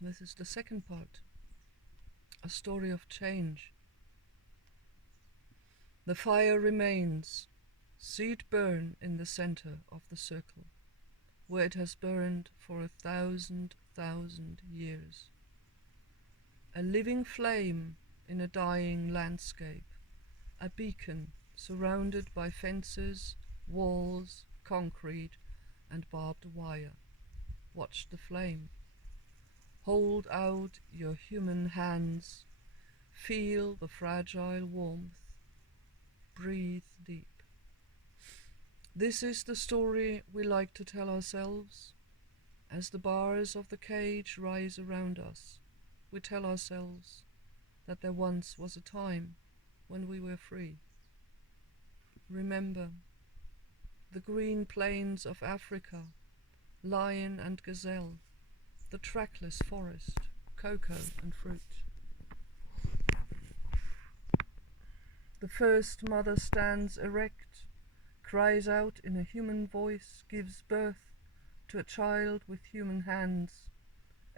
This is the second part, a story of change. The fire remains. See it burn in the center of the circle, where it has burned for 1,000 years. A living flame in a dying landscape, a beacon surrounded by fences, walls, concrete, and barbed wire. Watch the flame. Hold out your human hands. Feel the fragile warmth. Breathe deep. This is the story we like to tell ourselves. As the bars of the cage rise around us, we tell ourselves that there once was a time when we were free. Remember the green plains of Africa, lion and gazelle, the trackless forest, cocoa and fruit. The first mother stands erect, cries out in a human voice, gives birth to a child with human hands,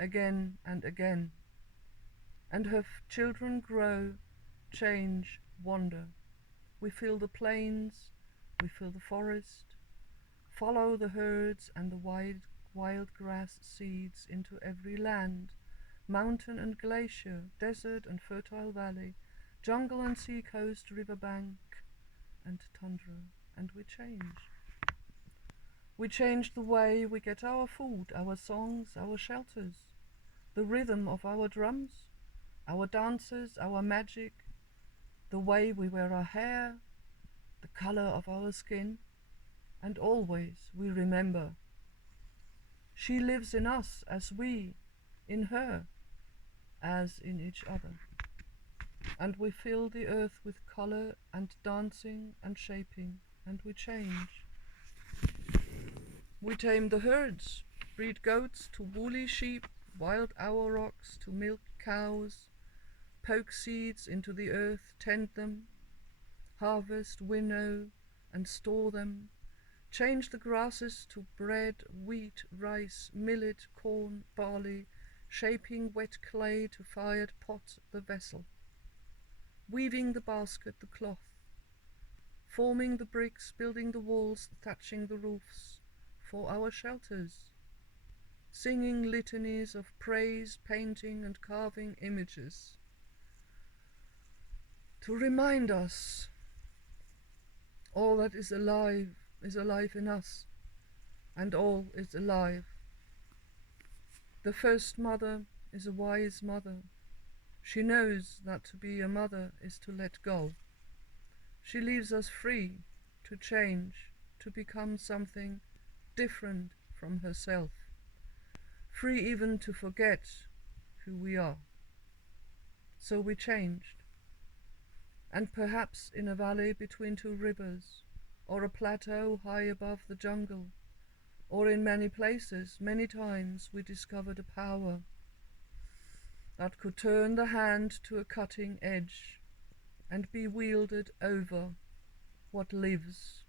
again and again. And her children grow, change, wander. We feel the plains, we feel the forest, follow the herds and the wild grass seeds into every land, mountain and glacier, desert and fertile valley, jungle and sea coast, riverbank and tundra, and we change. We change the way we get our food, our songs, our shelters, the rhythm of our drums, our dances, our magic, the way we wear our hair, the color of our skin, and always we remember. She lives in us as we, in her, as in each other. And we fill the earth with color and dancing and shaping, and we change. We tame the herds, breed goats to woolly sheep, wild aurochs to milk cows, poke seeds into the earth, tend them, harvest, winnow, and store them, change the grasses to bread, wheat, rice, millet, corn, barley, shaping wet clay to fired pot, the vessel, weaving the basket, the cloth, forming the bricks, building the walls, thatching the roofs, for our shelters, singing litanies of praise, painting and carving images, to remind us all that is alive in us, and all is alive. The first mother is a wise mother. She knows that to be a mother is to let go. She leaves us free to change, to become something different from herself, free even to forget who we are. So we changed, and perhaps in a valley between two rivers, or a plateau high above the jungle, or in many places, many times, we discovered a power that could turn the hand to a cutting edge and be wielded over what lives,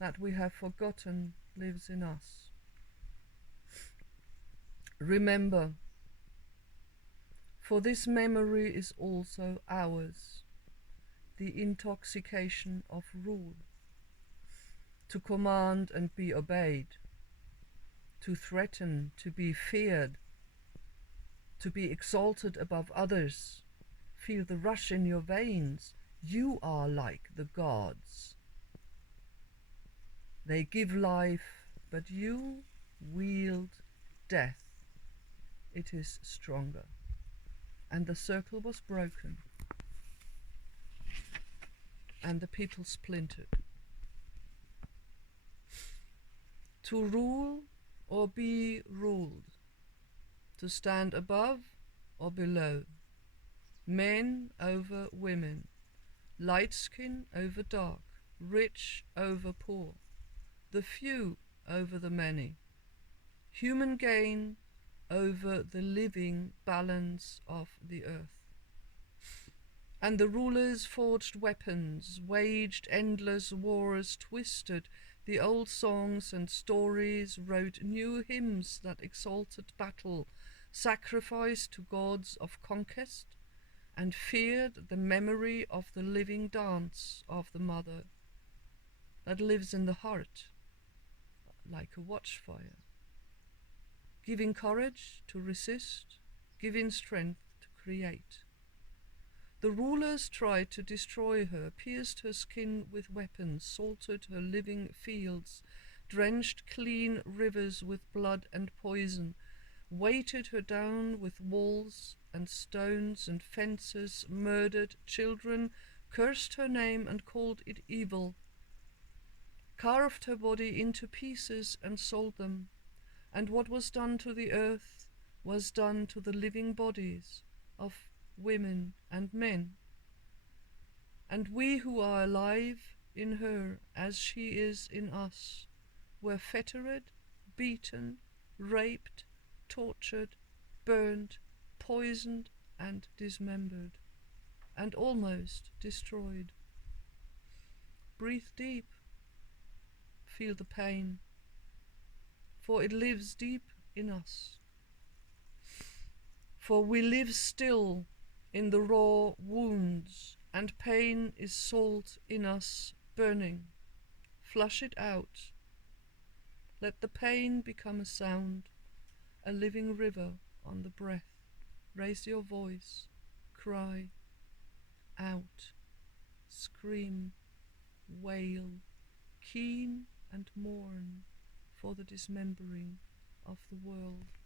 that we have forgotten lives in us. Remember, for this memory is also ours, the intoxication of rule, to command and be obeyed, to threaten, to be feared, to be exalted above others. Feel the rush in your veins. You are like the gods. They give life, but you wield death. It is stronger. And the circle was broken, and the people splintered. To rule or be ruled, to stand above or below, men over women, light skin over dark, rich over poor, the few over the many, human gain over the living balance of the earth. And the rulers forged weapons, waged endless wars, twisted the old songs and stories, wrote new hymns that exalted battle, sacrificed to gods of conquest, and feared the memory of the living dance of the mother that lives in the heart like a watchfire, giving courage to resist, giving strength to create. The rulers tried to destroy her, pierced her skin with weapons, salted her living fields, drenched clean rivers with blood and poison, weighted her down with walls and stones and fences, murdered children, cursed her name and called it evil, carved her body into pieces and sold them, and what was done to the earth was done to the living bodies of women and men. And we who are alive in her as she is in us were fettered, beaten, raped, tortured, burned, poisoned, and dismembered, and almost destroyed. Breathe deep, feel the pain, for it lives deep in us. For we live still in the raw wounds, and pain is salt in us burning. Flush it out. Let the pain become a sound, a living river on the breath. Raise your voice, cry out, scream, wail, keen and mourn for the dismembering of the world.